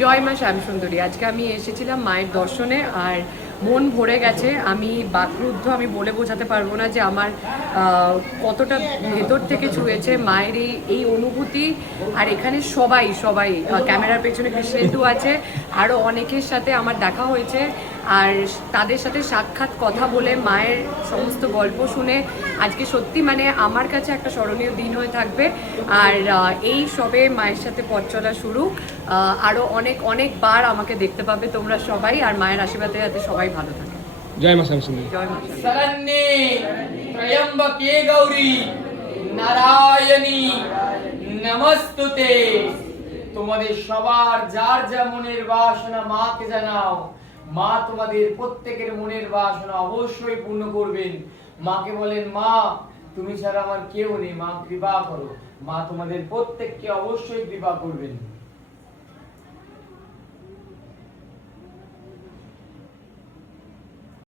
জয় মা শ্যামসুন্দরী। আজকে আমি এসেছিলাম মায়ের দর্শনে, আর মন ভরে গেছে। আমি বাকরুদ্ধ, আমি বলে বোঝাতে পারবো না যে আমার কতটা ভেতর থেকে ছুঁয়েছে মায়ের এই অনুভূতি। আর এখানে সবাই সবাই ক্যামেরার পেছনে কৃষ্ণেন্দু আছে, আরও অনেকের সাথে আমার দেখা হয়েছে, আর তাদের সাথে সাক্ষাৎ কথা বলে মায়ের সমস্ত গল্প শুনে আজকে সত্যি মানে আমার কাছে একটা স্মরণীয় দিন হয়ে থাকবে। আর এই সবে মায়ের সাথে পথ চলা শুরু, আরও অনেক অনেকবার আমাকে দেখতে পাবে তোমরা সবাই, আর মায়ের আশীর্বাদে যাতে সবাই ভালো থাকে। জয় মা শ্যামসুন্দরী। জয় মা। শরণ্যে ত্রয়ম্বকে গৌরী নারায়ণী নমস্তুতে। তোমাদের সবার যার যা মনের বাসনা মাকে জানাও, মা তোমাদের প্রত্যেকের মনের বাসনা অবশ্যই পূর্ণ করবেন। মাকে বলেন, মা তুমি ছাড়া আমার কেউ নেই, মা কৃপা করো। মা তোমাদের প্রত্যেককে অবশ্যই কৃপা করবেন।